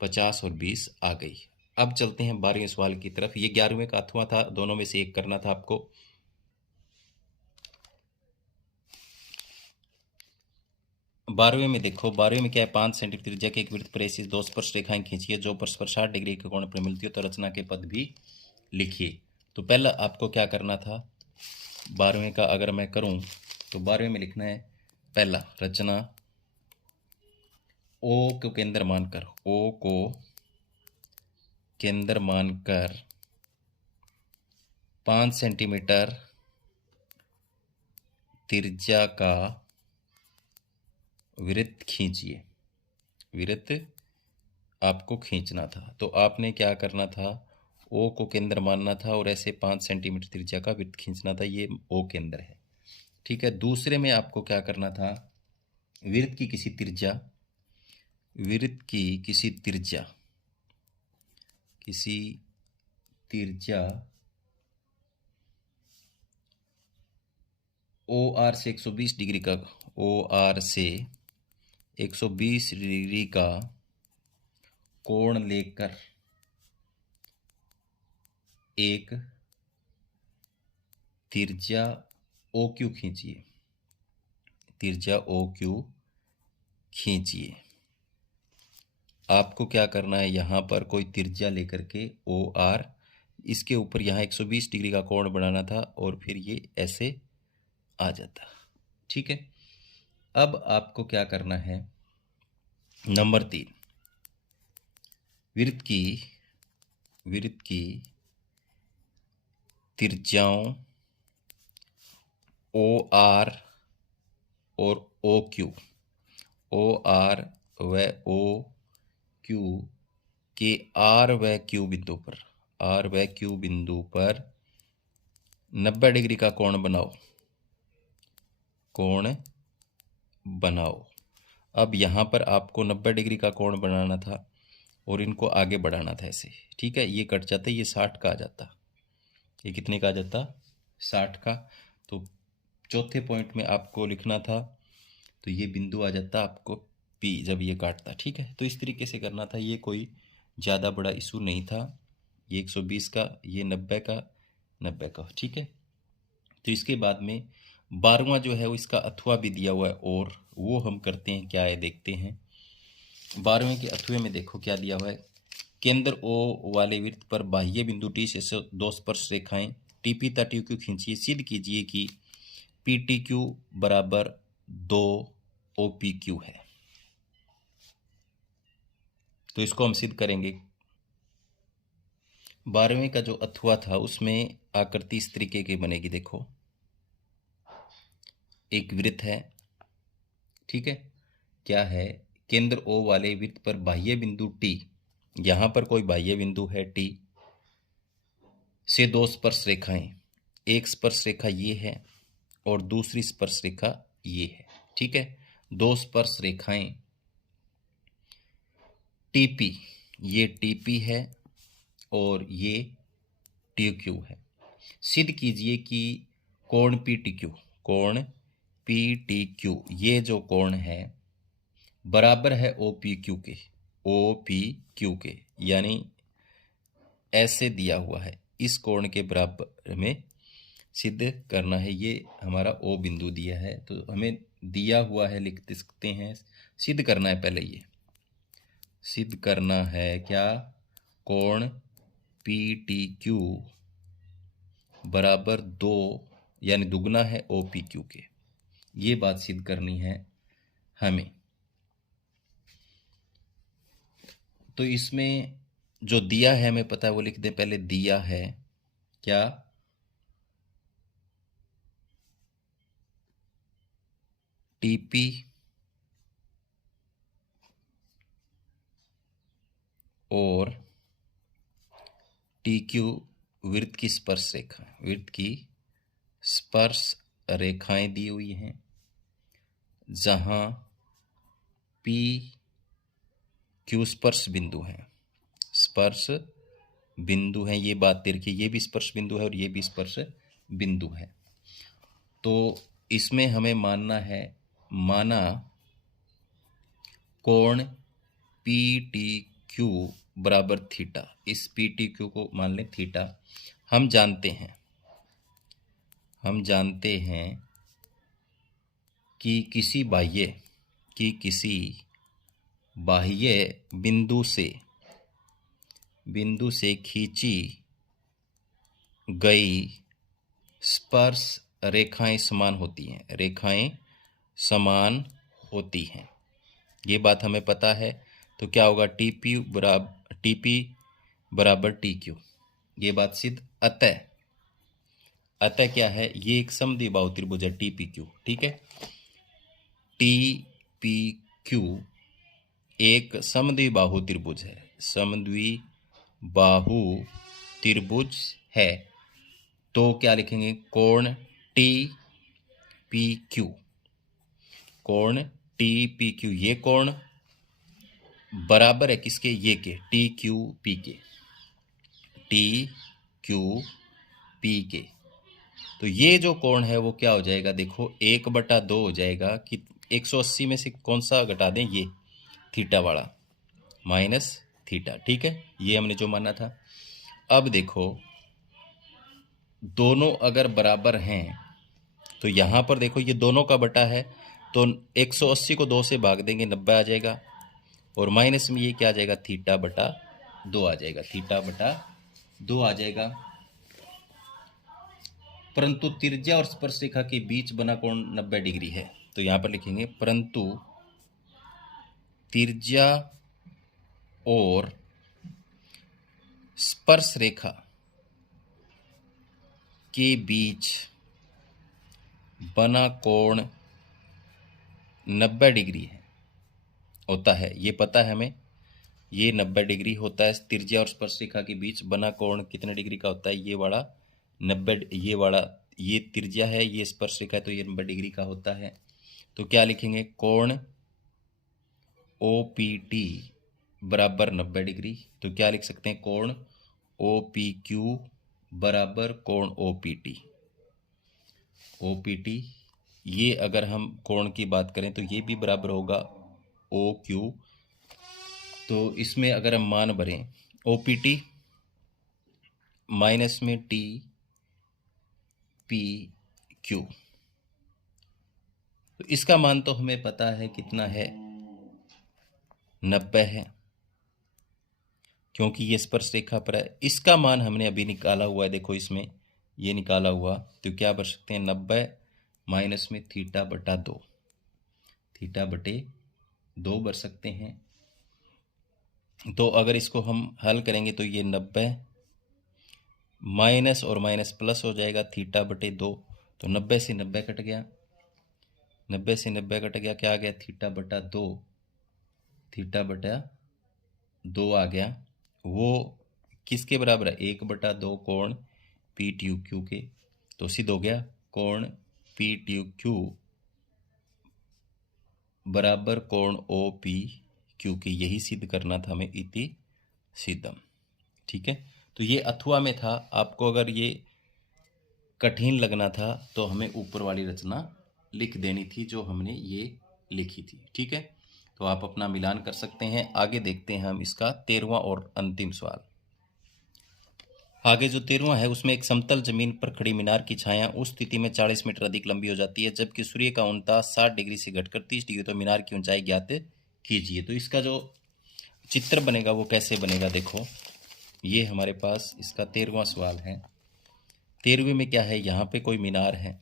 50 और 20 आ गई। अब चलते हैं 12वें सवाल की तरफ। ये 11वें का अथवा था, दोनों में से एक करना था आपको। 12वें में देखो, 12वें में क्या है? 5 सेंटीमीटर त्रिज्या के एक वृत्त पर ऐसी 2 स्पर्श रेखाएं खींचिए जो परस्पर 60 डिग्री के कोण पर मिलती हो, तो रचना के पद भी लिखिए। तो पहला आपको क्या करना था 12वें का, अगर मैं करूं तो 12वें में लिखना है पहला रचना O को केंद्र मानकर, O को केंद्र मानकर 5 सेंटीमीटर त्रिज्या का वृत्त खींचिए। वृत्त आपको खींचना था, तो आपने क्या करना था? O को केंद्र मानना था और ऐसे 5 सेंटीमीटर त्रिज्या का वृत्त खींचना था, ये O केंद्र है। ठीक है, दूसरे में आपको क्या करना था? वृत्त की किसी त्रिज्या, वृत्त की किसी त्रिज्या OR से 120 डिग्री का, OR से 120 डिग्री का कोण लेकर एक त्रिज्या OQ खींचिए। त्रिज्या OQ खींचिए। आपको क्या करना है? यहाँ पर कोई त्रिज्या लेकर के OR, इसके ऊपर यहाँ 120 डिग्री का कोण बनाना था और फिर ये ऐसे आ जाता। ठीक है, अब आपको क्या करना है? नंबर 3, वृत्त की त्रिज्याओं OR और OQ, OR व OQ के R व Q बिंदु पर, R व Q बिंदु पर 90 डिग्री का कोण बनाओ। अब यहाँ पर आपको 90 डिग्री का कोण बनाना था और इनको आगे बढ़ाना था ऐसे। ठीक है, ये कट जाता, ये 60 का आ जाता, ये कितने का आ जाता? 60 का। तो चौथे पॉइंट में आपको लिखना था, तो ये बिंदु आ जाता आपको P जब ये काटता। ठीक है, तो इस तरीके से करना था, ये कोई ज़्यादा बड़ा इशू नहीं था। ये 120 का, ये 90 का, 90 का। ठीक है, तो इसके बाद में 12वां जो है वो इसका अथवा भी दिया हुआ है, और वो हम करते हैं, क्या है देखते हैं। 12वें के अथवे में देखो क्या दिया हुआ है। केंद्र ओ वाले वृत्त पर बाह्य बिंदु टी से दो स्पर्श रेखाएं टीपी तथा ट्यू क्यू खींचिए। सिद्ध कीजिए कि पी टी क्यू बराबर 2 ओ पी क्यू है। तो इसको हम सिद्ध करेंगे। 12वें का जो अथवा था उसमें आकृति इस तरीके की बनेगी। देखो, एक वृत्त है, ठीक है, क्या है, केंद्र ओ वाले वृत्त पर बाह्य बिंदु टी, यहां पर कोई बाह्य बिंदु है टी से दो स्पर्श रेखाएं, एक स्पर्श रेखा ये है और दूसरी स्पर्श रेखा ये है, ठीक है। दो स्पर्श रेखाएं टीपी, ये टीपी है और ये टी क्यू है। सिद्ध कीजिए कि कोण पी टी क्यू, कोण पी टी क्यू, ये जो कोण है बराबर है ओ पी क्यू के, ओ पी क्यू के, यानी ऐसे दिया हुआ है, इस कोण के बराबर में सिद्ध करना है। ये हमारा ओ बिंदु दिया है, तो हमें दिया हुआ है लिख सकते हैं, सिद्ध करना है। पहले ये सिद्ध करना है क्या, कोण पी टी क्यू बराबर 2 यानी दुगना है ओ पी क्यू के, ये बात सिद्ध करनी है हमें। तो इसमें जो दिया है हमें पता है, वो लिख दें पहले। दिया है क्या, टीपी और टी क्यू वृत्त की स्पर्श रेखा, वृत्त की स्पर्श रेखाएं दी हुई हैं, जहां पी क्यू स्पर्श बिंदु है, स्पर्श बिंदु है। ये बात देखिए, ये भी स्पर्श बिंदु है और ये भी स्पर्श बिंदु है। तो इसमें हमें मानना है, माना कोण पी टी क्यू बराबर थीटा, इस पी टी क्यू को मान लें थीटा। हम जानते हैं कि किसी बाह्य बिंदु से खींची गई स्पर्श रेखाएं समान होती हैं, ये बात हमें पता है। तो क्या होगा, टीपी बराबर टी क्यू, ये बात सिद्ध। अतः क्या है, ये एक समद्विबाहु त्रिभुज है टी पी क्यू, ठीक है। टी पी क्यू एक समद्विबाहु त्रिभुज है, समद्विबाहु त्रिभुज है। तो क्या लिखेंगे, कोण टी पी क्यू, कोण टी पी क्यू, ये कोण बराबर है किसके, ये के, टी क्यू पी के, टी क्यू पी के। तो ये जो कोण है वो क्या हो जाएगा, देखो 1/2 हो जाएगा कि 180 में से कौन सा घटा दें, ये थीटा वाला माइनस थीटा, ठीक है। ये हमने जो माना था। अब देखो दोनों अगर बराबर हैं तो यहाँ पर देखो ये दोनों का बटा है, तो 180 को 2 से भाग देंगे 90 आ जाएगा, और माइनस में ये क्या आ जाएगा, थीटा बटा 2 आ जाएगा, थीटा बटा 2 आ जाएगा। परंतु त्रिज्या और स्पर्श रेखा के बीच बना कोण 90 डिग्री है। तो यहां पर लिखेंगे परंतु त्रिज्या और स्पर्श रेखा के बीच बना कोण 90 डिग्री है, होता है, ये पता है हमें, ये 90 डिग्री होता है। त्रिज्या और स्पर्श रेखा के बीच बना कोण कितने डिग्री का होता है, ये वाला 90, ये वाला, ये त्रिज्या है, ये स्पर्श रेखा है, तो ये 90 डिग्री का होता है। तो क्या लिखेंगे, कोण ओ पी टी बराबर 90 डिग्री। तो क्या लिख सकते हैं, कोण ओ पी क्यू बराबर कोण O P T. O P T, ये अगर हम कोण की बात करें तो ये भी बराबर होगा ओ क्यू। तो इसमें अगर हम मान भरें, ओ पी टी माइनस में टी पी क्यू। तो इसका मान तो हमें पता है कितना है, 90 है, क्योंकि ये स्पर्श रेखा पर है। इसका मान हमने अभी निकाला हुआ है, देखो इसमें ये निकाला हुआ, तो क्या भर सकते हैं, 90 माइनस में थीटा बटा 2, थीटा बटे 2 भर सकते हैं। तो अगर इसको हम हल करेंगे तो ये 90 माइनस और माइनस प्लस हो जाएगा, थीटा बटे 2, तो 90 से 90 कट गया, 90 से 90 कट गया, क्या आ गया, थीटा बटा 2, थीटा बटा 2 आ गया। वो किसके बराबर है, 1/2 कोण पी टी यू क्यू के। तो सिद्ध हो गया कोण पी टी यू क्यू बराबर कोण ओ पी क्यू के। यही सिद्ध करना था हमें, इति सिद्धम। ठीक है, तो ये अथवा में था। आपको अगर ये कठिन लगना था तो हमें ऊपर वाली रचना लिख देनी थी जो हमने ये लिखी थी। ठीक है, तो आप अपना मिलान कर सकते हैं। आगे देखते हैं हम इसका 13वां और अंतिम सवाल। आगे जो 13वां है उसमें एक समतल जमीन पर खड़ी मीनार की छाया उस स्थिति में 40 मीटर अधिक लंबी हो जाती है जबकि सूर्य का उल्टा 60 डिग्री से घटकर 30 डिग्री, तो मीनार की ऊंचाई ज्ञात कीजिए। तो इसका जो चित्र बनेगा वो कैसे बनेगा, देखो ये हमारे पास इसका 13वां सवाल है। 13वें में क्या है, यहाँ पे कोई मीनार है,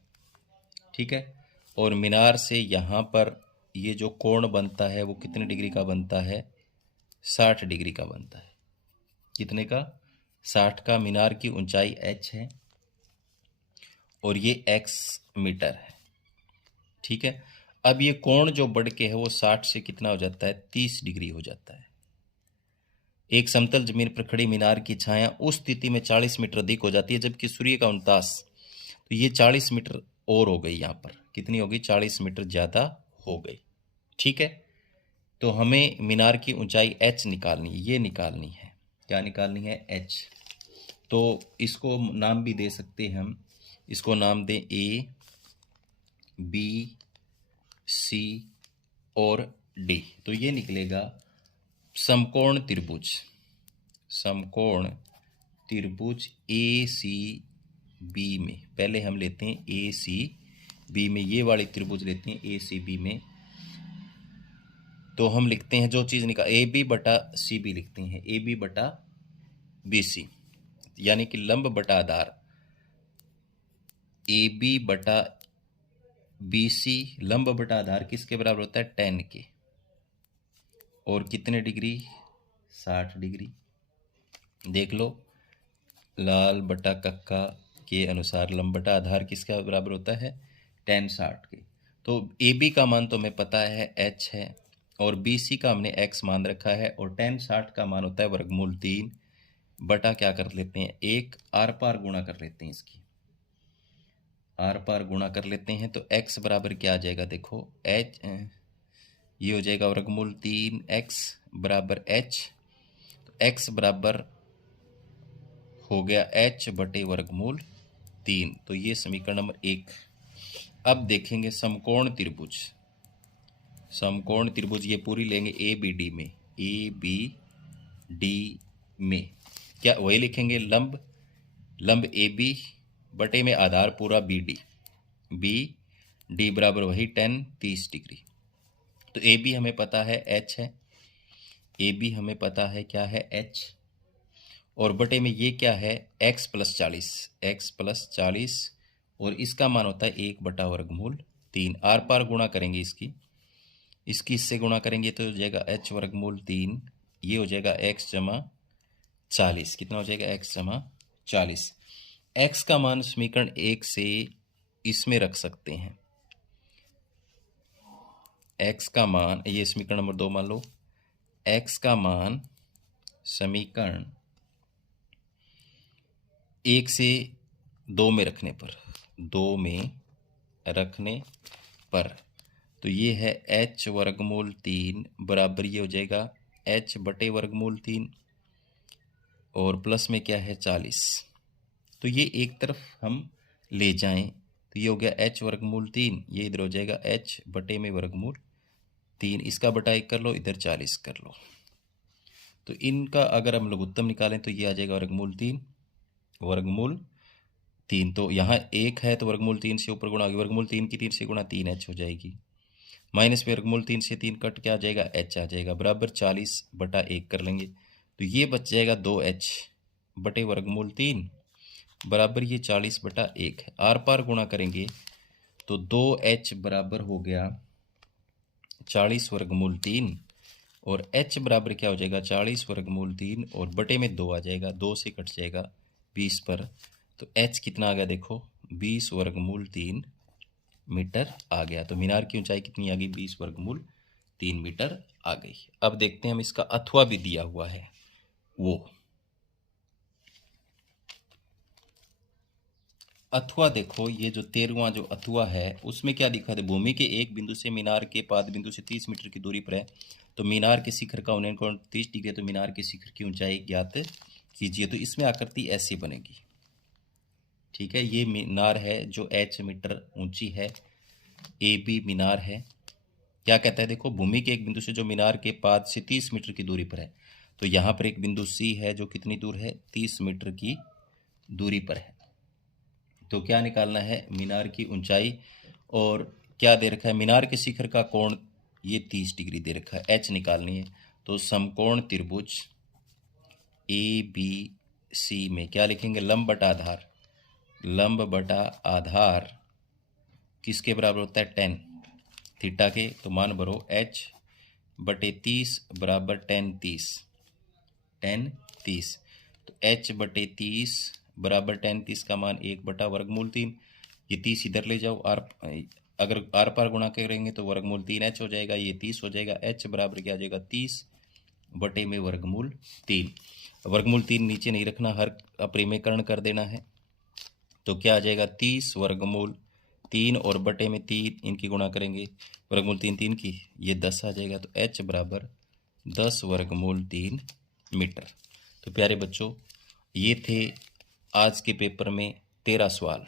ठीक है, और मीनार से यहाँ पर ये जो कोण बनता है वो कितने डिग्री का बनता है, 60 डिग्री का बनता है। कितने का, 60 का। मीनार की ऊंचाई h है और ये x मीटर है। ठीक है, अब ये कोण जो बढ़ के है वो 60 से कितना हो जाता है, 30 डिग्री हो जाता है। एक समतल जमीन पर खड़ी मीनार की छाया उस स्थिति में 40 मीटर अधिक हो जाती है जबकि सूर्य का उल्टास, तो ये 40 मीटर और हो गई, यहाँ पर कितनी हो गई, 40 मीटर ज़्यादा हो गई। ठीक है, तो हमें मीनार की ऊंचाई h निकालनी है, ये निकालनी है, क्या निकालनी है, h। तो इसको नाम भी दे सकते हैं हम, इसको नाम दें ए बी सी और डी। तो ये निकलेगा समकोण त्रिभुज, समकोण त्रिभुज ए सी बी में। पहले हम लेते हैं ए सी बी में, ये वाली त्रिभुज लेते हैं ए सी बी में। तो हम लिखते हैं जो चीज़ निकाल, ए बी बटा सी बी लिखते हैं, ए बी बटा बी सी, यानी कि लंब बटा आधार ए बी बटा बी सी, लंब बटा आधार किसके बराबर होता है, 10 के, और कितने डिग्री, 60 डिग्री। देख लो, लाल बटा कक्का के अनुसार लंब बटा आधार किसका बराबर होता है, 10 60 के। तो ए बी का मान तो हमें पता है h है, और बी सी का हमने x मान रखा है, और 10 60 का मान होता है वर्गमूल 3 बटा, क्या कर लेते हैं, एक आर पार गुणा कर लेते हैं, इसकी आर पार गुणा कर लेते हैं। तो x बराबर क्या आ जाएगा, देखो h, ये हो जाएगा वर्गमूल 3 x बराबर h। तो x बराबर हो गया h बटे वर्गमूल 3। तो ये समीकरण नंबर 1। अब देखेंगे समकोण त्रिभुज, समकोण त्रिभुज ये पूरी लेंगे ए बी डी में, ए बी डी में क्या वही लिखेंगे, लंब, लंब ए बी बटे में आधार पूरा बी डी, बी डी बराबर वही 10 30 डिग्री। तो ए बी हमें पता है h है, ए बी हमें पता है क्या है h, और बटे में ये क्या है, x प्लस 40, x प्लस 40, और इसका मान होता है 1 बटा वर्गमूल 3। आर पार गुणा करेंगे इसकी, इसकी इससे गुणा करेंगे तो हो जाएगा h वर्गमूल 3, ये हो जाएगा x जमा 40, कितना हो जाएगा, x जमा 40। x का मान समीकरण 1 से इसमें रख सकते हैं, x का मान, ये समीकरण नंबर 2 मान लो, x का मान समीकरण 1 से 2 में रखने पर, 2 में रखने पर, तो ये है h वर्गमूल 3 बराबर ये हो जाएगा h बटे वर्गमूल 3, और प्लस में क्या है 40। तो ये एक तरफ हम ले जाएं तो ये हो गया h वर्गमूल 3, ये इधर हो जाएगा h बटे में वर्गमूल 3, इसका बटा 1 कर लो, इधर 40 कर लो। तो इनका अगर हम लघुत्तम निकालें तो ये आ जाएगा वर्गमूल 3, वर्गमूल 3, तो यहाँ 1 है तो वर्गमूल 3 से ऊपर गुणा होगी, वर्गमूल 3 की 3 से गुणा 3h हो जाएगी, माइनस में वर्गमूल 3 से 3 कट क्या आ जाएगा, h आ जाएगा, बराबर 40/1 कर लेंगे, तो ये बच जाएगा 2h बटे वर्गमूल 3 बराबर ये 40/1 है। आर पार गुणा करेंगे तो 2h बराबर हो गया 40 वर्गमूल 3 और h बराबर क्या हो जाएगा 40 वर्गमूल 3 और बटे में 2 आ जाएगा, 2 से कट जाएगा 20 पर, तो h कितना आ गया देखो 20 वर्गमूल 3 मीटर आ गया। तो मीनार की ऊंचाई कितनी आ गई 20 वर्गमूल 3 मीटर आ गई। अब देखते हैं हम इसका अथवा भी दिया हुआ है वो। अथवा देखो ये जो 13वां जो अथवा है उसमें क्या लिखा है, भूमि के एक बिंदु से मीनार के पाद बिंदु से 30 मीटर की दूरी पर है, तो मीनार के शिखर का उन्नयन कोण 30 डिग्री है, तो मीनार के शिखर की ऊंचाई ज्ञात कीजिए। तो इसमें आकृति ऐसी बनेगी, ठीक है। ये मीनार है जो h मीटर ऊंची है, ए बी मीनार है। क्या कहता है देखो, भूमि के एक बिंदु से जो मीनार के पाद से 30 मीटर की दूरी पर है, तो यहाँ पर एक बिंदु सी है जो कितनी दूर है 30 मीटर की दूरी पर है। तो क्या निकालना है मीनार की ऊंचाई, और क्या दे रखा है मीनार के शिखर का कोण ये 30 डिग्री दे रखा है, एच निकालनी है। तो समकोण त्रिभुज ए बी सी में क्या लिखेंगे, लंब बटा आधार, लंब बटा आधार किसके बराबर होता है 10 थीटा के, तो मान भरो h बटे 30 बराबर 10 30, तो h बटे 30 बराबर 10 का मान 1/वर्गमूल 3, ये 30 इधर ले जाओ, अगर आर पार गुणा करेंगे तो वर्गमूल 3h हो जाएगा, ये 30 हो जाएगा, h बराबर क्या आ जाएगा 30 बटे में वर्गमूल 3। वर्गमूल 3 नीचे नहीं रखना, हर अपरिमेयकरण कर देना है, तो क्या आ जाएगा 30 वर्गमूल 3 और बटे में 3 इनकी गुणा करेंगे, वर्गमूल 3 की ये 10 आ जाएगा, तो h बराबर 10 वर्गमूल 3 मीटर। तो प्यारे बच्चों ये थे आज के पेपर में 13 सवाल।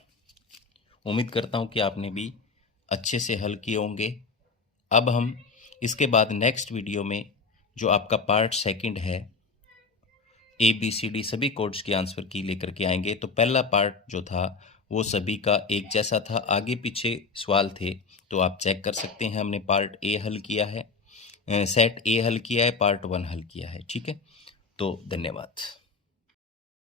उम्मीद करता हूँ कि आपने भी अच्छे से हल किए होंगे। अब हम इसके बाद नेक्स्ट वीडियो में जो आपका पार्ट 2 है ABCD सभी कोड्स के आंसर की लेकर के आएंगे। तो पहला पार्ट जो था वो सभी का एक जैसा था, आगे पीछे सवाल थे, तो आप चेक कर सकते हैं। हमने पार्ट ए हल किया है, सेट ए हल किया है, पार्ट 1 हल किया है, ठीक है। तो धन्यवाद।